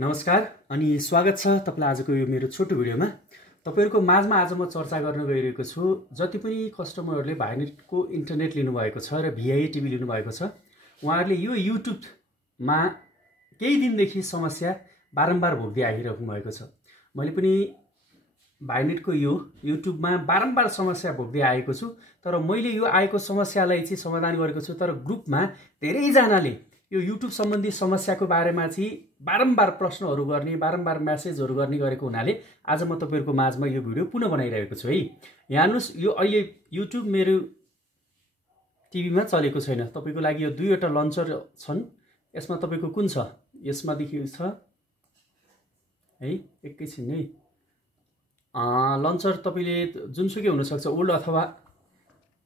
नमस्कार अनि स्वागत छ तपाईलाई आजको यो मेरो छोटो भिडियोमा। तपाईहरुको माझमा आज म चर्चा गर्न गइरहेको छु जति पनि कस्टमरहरुले भाइनेटको इन्टरनेट लिनु भएको छ र भिआई टिभी लिनु भएको छ उहाँहरुले यो युट्युबमा केही दिनदेखि समस्या बारम्बार भोग्दै आइरहेको भएको छ। मैले पनि भाइनेटको यो युट्युबमा बारम्बार समस्या भोग्दै आएको छु, तर मैले यो आएको समस्यालाई चाहिँ समाधान गरेको छु। तर ग्रुपमा धेरै जनाले यो युट्युब सम्बन्धी समस्याको बारेमा चाहिँ बारम्बार प्रश्नहरू गर्ने, बारम्बार मेसेजहरू गर्ने गरेको हुनाले आज म तपाईहरुको माझमा यो भिडियो पुनः बनाइरहेको छु है। यहाँ हेर्नुस्, यो अहिले युट्युब मेरो टिभीमा चलेको छैन। तपाईको लागि यो दुईवटा लन्चर छन्। यसमा तपाईको कुन छ? यसमा देखिएको छ है, एकैछिन है। लन्चर तपाईले जुनसुकै हुन सक्छ, ओल्ड अथवा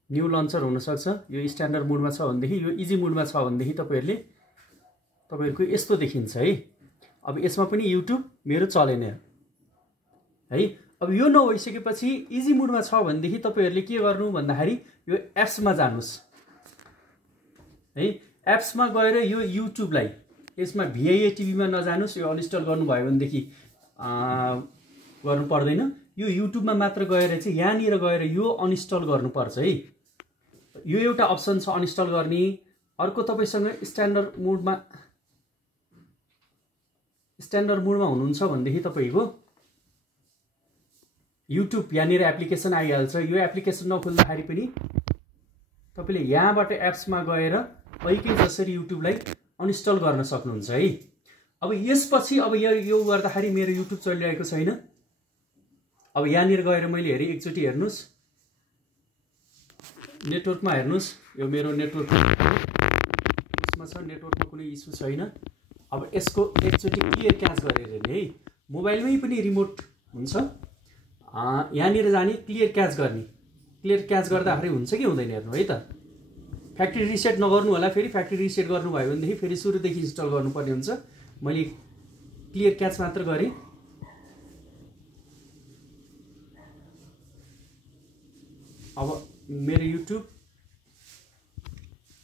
न्यू लन्चर हुन सक्छ। यो स्ट्यान्डर्ड मोडमा छ भनेदेखि, यो इजी मोडमा छ भनेदेखि तपाईहरुको यस्तो देखिन्छ है। अब यसमा पनि युट्युब मेरो चलेन है। अब यो नभइसकेपछि इजी मोडमा छ भनेदेखि तपाईहरुले के गर्नु भन्दाखेरि यो एप्समा जानुस् है। एप्समा गएर यो युट्युबलाई यसमा भिआई टिभीमा नजानुस्। यो अनइन्स्टल गर्नुभयो भनेदेखि गर्नु पर्दैन। यो युट्युबमा मात्र गएर चाहिँ यहाँनिर गएर यो अनइन्स्टल गर्नुपर्छ है। यो एउटा अप्सन छ अनइन्स्टल गर्ने। अर्को तपाईसँग स्ट्यान्डर्ड मोडमा हुनुहुन्छ भनेदेखि तपाईको युट्युब यहाँनिर एप्लिकेसन आइहाल्छ। यो एप्लिकेसन नखोल्दाखेरि पनि तपाईले यहाँबाट एप्समा गएर पहिकै जसरी युट्युबलाई अनइन्स्टल गर्न सक्नुहुन्छ है। अब यसपछि अब यो गर्दाखेरि मेरो युट्युब चलिरहेको छैन। अब यहाँनिर गएर मैले हेरेँ, एकचोटि हेर्नुस्, नेटवर्कमा हेर्नुस्। यो मेरो नेटवर्कमा छ, नेटवर्कमा कुनै इस्यु छैन। अब यसको एकचोटि क्लियर क्याच गरेर हेर्ने है। मोबाइलमै पनि रिमोट हुन्छ, यहाँनिर जाने, क्लियर क्याच गर्ने। क्लियर क्याच गर्दाखेरि हुन्छ कि हुँदैन हेर्नु है त। फ्याक्ट्री रिसेट नगर्नु होला। फेरि फ्याक्ट्री रिसेट गर्नुभयो भनेदेखि फेरि सुरुदेखि इन्स्टल गर्नुपर्ने हुन्छ। मैले क्लियर क्याच मात्र गरेँ। अब मेरो युट्युब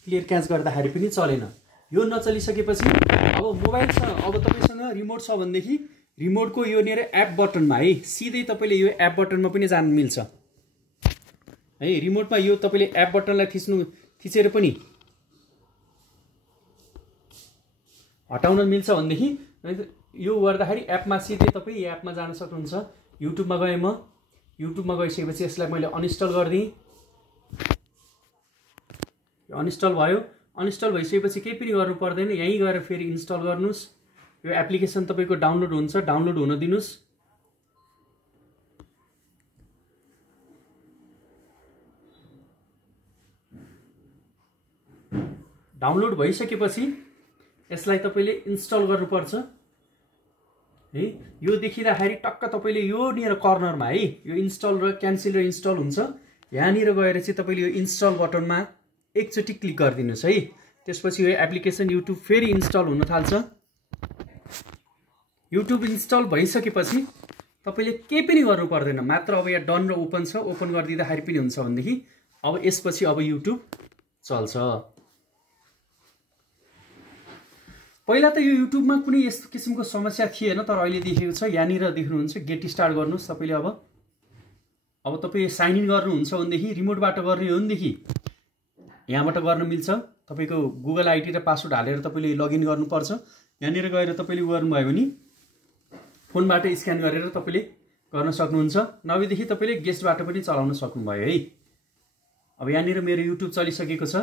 क्लियर क्याच गर्दाखेरि पनि चलेन। यो नचलिसकेपछि अब मोबाइल छ, अब तपाईसँग रिमोट छ भनेदेखि रिमोटको यो नेर एप बटनमा है, सिधै तपाईले यो एप बटनमा पनि जान मिल्छ है। रिमोटमा यो तपाईले एप बटनलाई थिचेर पनि हटाउन मिल्छ भनेदेखि यो गर्दाखेरि एपमा सिधै तपाई एपमा जान सक्नुहुन्छ। युट्युबमा गए म, युट्युबमा गइसकेपछि यसलाई मैले अनइन्स्टल गरिदिएँ। अनइन्स्टल भयो। अनइन्स्टल भइसकेपछि केही पनि गर्नु पर्दैन। यहीँ गएर फेरि इन्स्टल गर्नुस्। यो एप्लिकेसन तपाईको डाउनलोड हुन्छ, डाउनलोड हुन दिनुस्। डाउनलोड भइसकेपछि यसलाई तपाईले इन्स्टल गर्नुपर्छ है। यो देखिदाखेरि टक्क तपाईले यो नियर कर्नरमा है, यो इन्स्टल र क्यान्सल र इन्स्टल हुन्छ। यहाँनिर गएर चाहिँ तपाईले यो इन्स्टल बटनमा एकचोटि क्लिक गरिदिनुस् है। त्यसपछि यो एप्लिकेसन युट्युब फेरि इन्स्टल हुन थाल्छ। युट्युब इन्स्टल भइसकेपछि तपाईले केही पनि गर्नु पर्दैन, मात्र अब यहाँ डन र ओपन छ, ओपन गरिदिँदाखेरि पनि हुन्छ भनेदेखि अब यसपछि अब युट्युब चल्छ। पहिला त यो युट्युबमा कुनै यस्तो किसिमको समस्या थिएन, तर अहिले देखेको छ। यहाँनिर देख्नुहुन्छ, गेट स्टार्ट गर्नुहोस् तपाईले। अब तपाईँ साइन इन गर्नुहुन्छ भनेदेखि रिमोटबाट गर्ने हो भनेदेखि यहाँबाट गर्न मिल्छ। तपाईको गुगल आइडी र पासवर्ड हालेर तपाईले लगइन गर्नुपर्छ। यहाँनिर गएर तपाईले गर्नुभयो भने फोनबाट स्क्यान गरेर तपाईले गर्न सक्नुहुन्छ। नभएदेखि तपाईले गेस्टबाट पनि चलाउन सक्नुभयो है। अब यहाँनिर मेरो युट्युब चलिसकेको छ।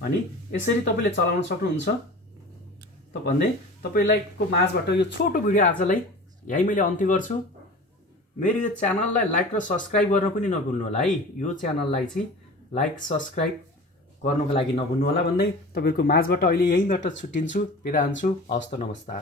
अनि यसरी तपाईले चलाउन सक्नुहुन्छ। त भन्दै तपाईलाई माझबाट यो छोटो भिडियो आजलाई यही मैले अन्त्य गर्छु। मेरो यो च्यानललाई लाइक र सब्स्क्राइब गर्न पनि नभुल्नु होला है। यो च्यानललाई चाहिँ लाइक सब्स्क्राइब गर्नको लागि नभुल्नु होला भन्दै तपाईको माझबाट अहिले यहीँबाट छुट्टिन्छु, बिदा हुन्छु। हस्त नमस्कार।